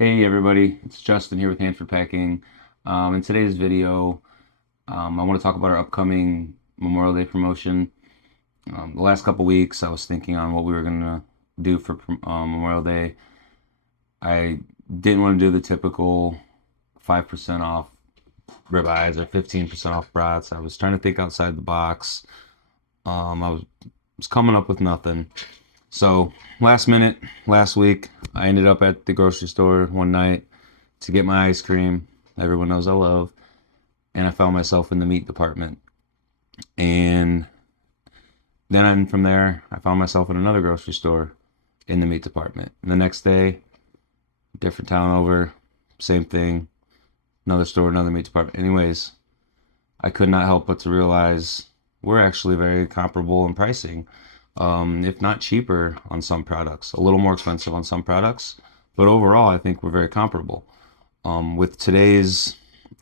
Hey everybody, it's Justin here with Hanford Packing. In today's video, I want to talk about our upcoming Memorial Day promotion. The last couple weeks, I was thinking on what we were going to do for Memorial Day. I didn't want to do the typical 5% off ribeyes or 15% off brats. I was trying to think outside the box. I was coming up with nothing. So last minute, last week, I ended up at the grocery store one night to get my ice cream. Everyone knows I love. And I found myself in the meat department. And then from there, I found myself in another grocery store in the meat department. And the next day, different town over, same thing, another store, another meat department. Anyways, I could not help but to realize we're actually very comparable in pricing, if not cheaper on some products, a little more expensive on some products, but overall, I think we're very comparable. With today's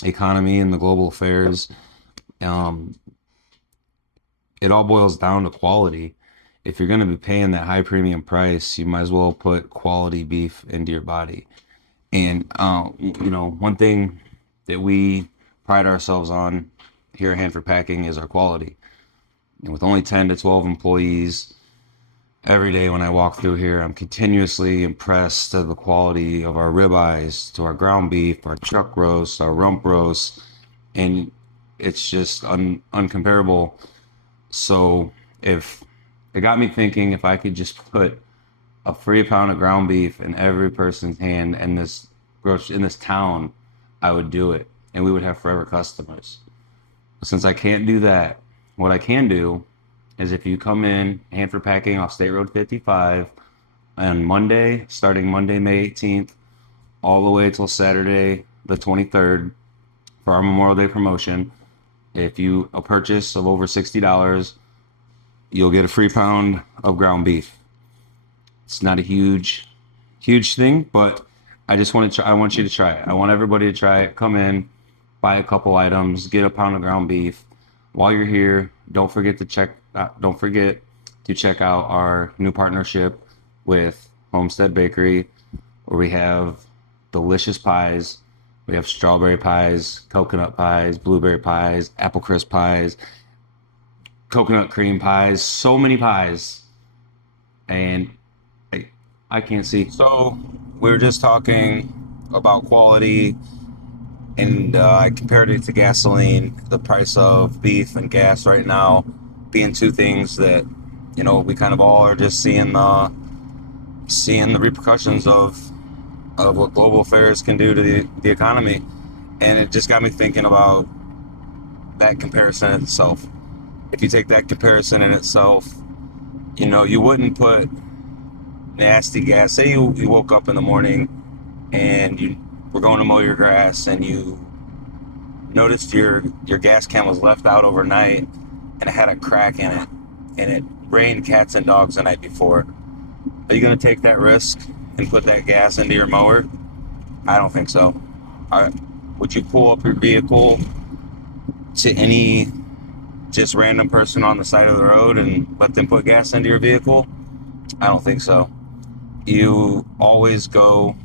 economy and the global affairs, um, it all boils down to quality. If you're going to be paying that high premium price, you might as well put quality beef into your body. And, one thing that we pride ourselves on here at Hanford Packing is our quality. And with only 10 to 12 employees, every day when I walk through here, I'm continuously impressed at the quality of our ribeyes, to our ground beef, our chuck roast, our rump roast, and it's just uncomparable. So if it got me thinking, if I could just put a free pound of ground beef in every person's hand in this town, I would do it, and we would have forever customers. But since I can't do that, what I can do is if you come in Hanford Packing off State Road 55 on Monday, starting Monday, May 18th, all the way till Saturday, the 23rd, for our Memorial Day promotion, if you a purchase of over $60, you'll get a free pound of ground beef. It's not a huge thing, but I want you to try it. I want everybody to try it. Come in, buy a couple items, get a pound of ground beef. While you're here, don't forget to check out our new partnership with Homestead Bakery, where we have delicious pies. We have strawberry pies, coconut pies, blueberry pies, apple crisp pies, coconut cream pies, so many pies. And I can't see. So we were just talking about quality, and I compared it to gasoline. The price of beef and gas right now being two things that we kind of all are just seeing the repercussions of what global affairs can do to the economy, and it just got me thinking about that comparison in itself. If you take that comparison in itself, you wouldn't put nasty gas. Say you woke up in the morning and you were going to mow your grass and you noticed your gas can was left out overnight and it had a crack in it, and it rained cats and dogs the night before. Are you going to take that risk and put that gas into your mower? I don't think so. Would you pull up your vehicle to any just random person on the side of the road and let them put gas into your vehicle? I don't think so. You always go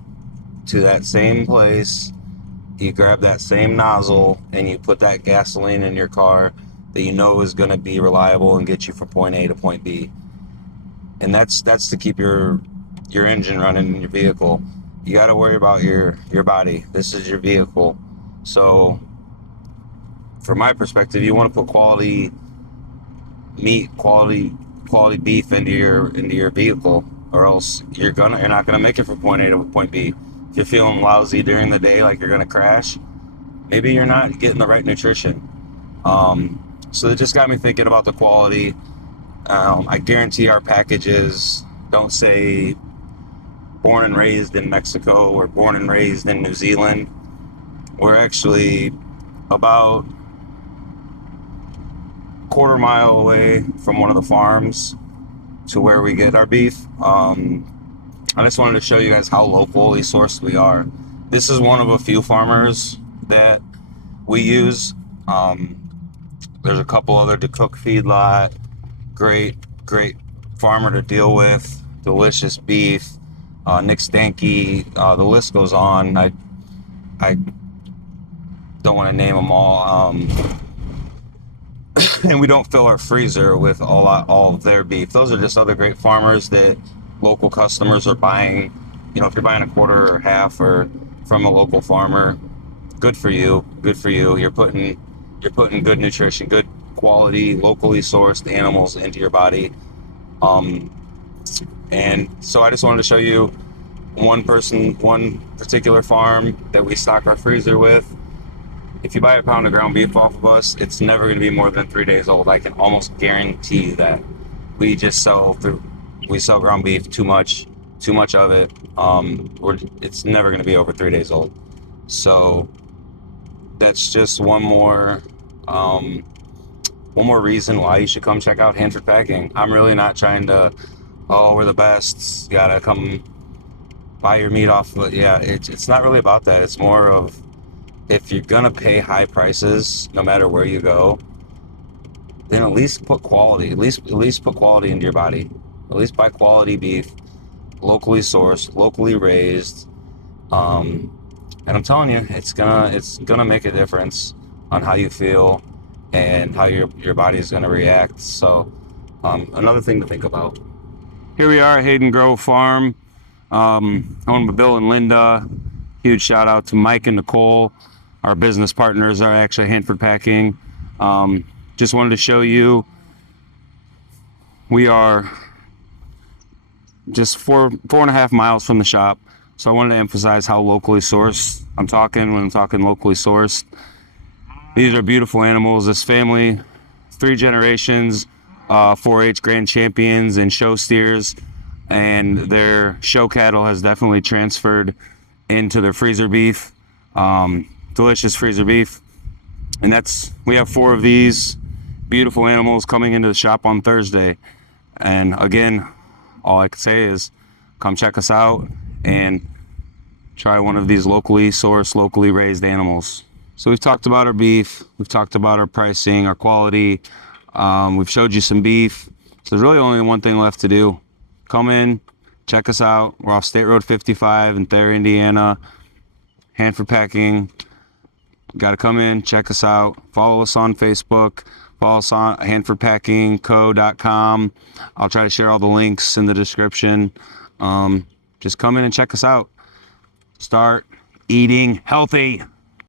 to that same place, you grab that same nozzle, and you put that gasoline in your car that you know is going to be reliable and get you from point A to point B. And that's to keep your engine running in your vehicle. You got to worry about your body. This is your vehicle. So from my perspective, you want to put quality meat, quality beef into your vehicle, or else you're not gonna make it from point A to point B. If you're feeling lousy during the day, like you're gonna crash, maybe you're not getting the right nutrition. So it just got me thinking about the quality. I guarantee our packages don't say born and raised in Mexico or born and raised in New Zealand. We're actually about quarter mile away from one of the farms to where we get our beef. I just wanted to show you guys how locally sourced we are. This is one of a few farmers that we use. There's a couple other DeCook feedlot, great farmer to deal with, delicious beef. Nick Stanky, the list goes on. I don't want to name them all. And we don't fill our freezer with all of their beef. Those are just other great farmers that local customers are buying. If you're buying a quarter or half or from a local farmer, good for you. Good for you. You're putting good nutrition, good quality, locally sourced animals into your body. And so I just wanted to show you one particular farm that we stock our freezer with. If you buy a pound of ground beef off of us, it's never going to be more than 3 days old. I can almost guarantee you that. We sell ground beef too much of it. It's never going to be over 3 days old. So that's just one more reason why you should come check out Hanford Packing. I'm really not trying to, we're the best, you gotta come buy your meat off. But yeah, it's not really about that. It's more of, if you're gonna pay high prices, no matter where you go, then at least put quality. At least put quality into your body. At least buy quality beef, locally sourced, locally raised. And I'm telling you, it's gonna make a difference on how you feel and how your body is gonna react. So another thing to think about. Here we are at Hayden Grove Farm, owned by Bill and Linda. Huge shout out to Mike and Nicole. Our business partners are actually Hanford Packing. Just wanted to show you, we are just 4.5 miles from the shop. So I wanted to emphasize how locally sourced I'm talking when I'm talking locally sourced. These are beautiful animals. This family, 3 generations, 4-H grand champions and show steers, and their show cattle has definitely transferred into their freezer beef. Delicious freezer beef. And we have 4 of these beautiful animals coming into the shop on Thursday. And again, all I can say is come check us out and try one of these locally sourced, locally raised animals. So we've talked about our beef, we've talked about our pricing, our quality, we've showed you some beef. So there's really only one thing left to do. Come in, check us out. We're off State Road 55 in Thayer, Indiana. Hanford Packing. Got to come in, check us out. Follow us on Facebook. Follow us on hanfordpackingco.com. I'll try to share all the links in the description. Just come in and check us out. Start eating healthy.